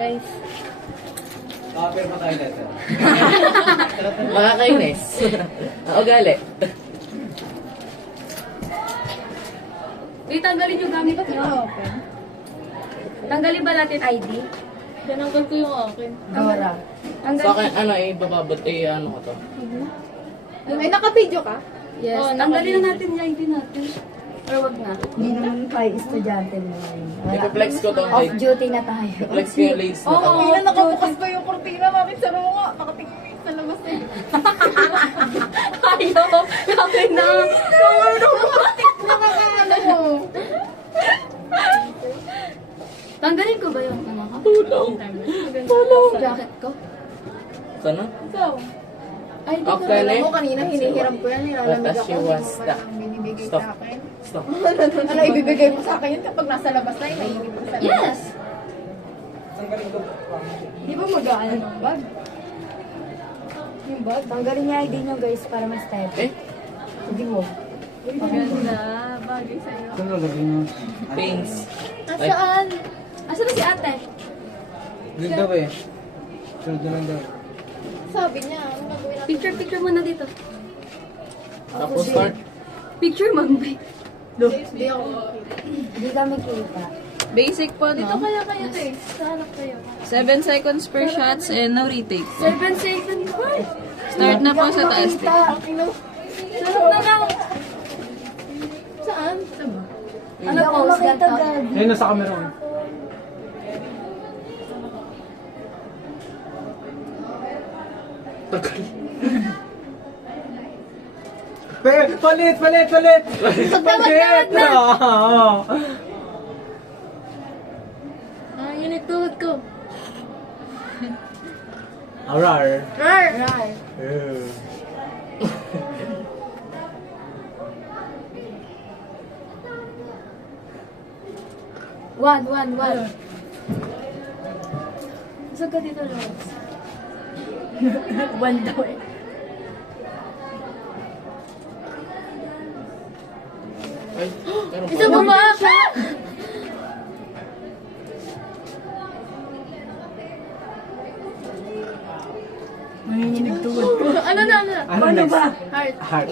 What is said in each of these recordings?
Guys. Kapir pa tayo dito. Makakainis. Ako gali. Wait, tanggalin yung gamit ko. open. Tanggalin ba natin ID? Tinanggal ko yung akin. Dora. Tanggalin. Sa akin, ano bababot ano ko to. May naka-video ka? Yes. Oo, Tanggalin na natin yung ID natin. Or wag na. Hindi naman tayo estudyante mo ngayon. I-flex ko to. Off duty na tayo. I-flex ko yung lace na to. Oo, nakabukas pa yung kurtina. Bakit sa runga? Nakatingin mo yung sa labas eh. Ayaw! Kami na! Nakakaano mo. Tanggalin ko ba yung ano ko? Tulong. Jacket ko? Sana? Ikaw. Ay, di ko. Okay, Alam ne? mo, kanina hinihiram ko yan. Nilalamig But as ako. she Hindi was mo stuck. parang binibigay Stop. sa akin. Stop. Ano, ibibigay mo sa akin yun kapag nasa labas na yun. Naiinip ko sa labas. Yes! Di ba mag-aano ng bag? Yung bag? Tanggalin niya ID niyo guys para mas type. Eh? Hindi mo. Maganda. Bagay sa'yo. Saan lalagay mo? Thanks. Nasaan? Asa na si ate? Doon daw eh. Doon lang daw. Sabi niya, ano gagawin natin? Picture muna dito. Tapos start. Picture, Mambay. Hindi ako. Hindi kami kita. Basic po, Dito kaya kayo to eh. Sahanap kayo. 7 seconds per shots and no retake. 7 seconds. What? Start na po sa taas. Sarap na lang. Saan? Saan ba? Ano Hindi ako pose makita ganito? dad. Ayun, nasa camera ko. Palit! Palit! Palit! Oo. Ah, yun yung tuhod ko. Arar. Rar! Rar. One. Saan ka dito, Lawrence? One daw eh. Ay, meron pa. Isa baba ka! Manginginig tuwad. Ano na? Ano next? Heart. Heart.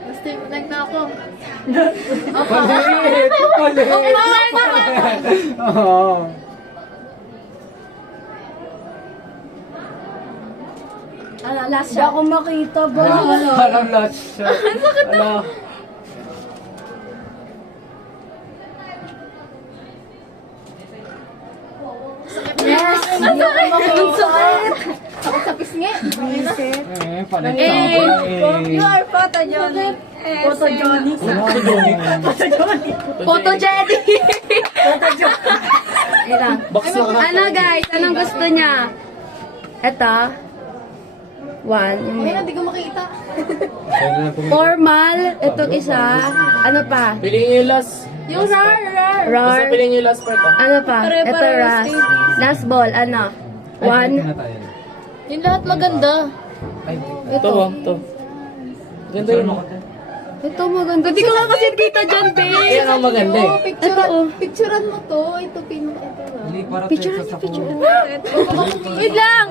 Basta yung nag na ako. Palit! Palit! Oo. Ano, last Hindi shot. ako makita ba? Parang last shot. Ang sakit na. Yes! Hindi ako makita. Ako sa pisngi. Visit. Palit You are photogenic. Photogenic. Photogenic! Ilang. Box na ka. Ano guys, anong gusto niya? Ito. One. Ayun, hindi ko makita. Formal. Itong isa. Ano pa? Piliin yung last. Yung rar. Rar. Basta piliin yung last part ah. Ano pa? Ito Pare-pareho last. Last ball. Ano? One. Yung lahat maganda. Ito ah. Ito. Ganda yun. Ito maganda. Hindi ko nga kasi kita dyan, babe. Kaya nga maganda eh. Picturean mo to. Ito, ito lang. Picture. Wait lang.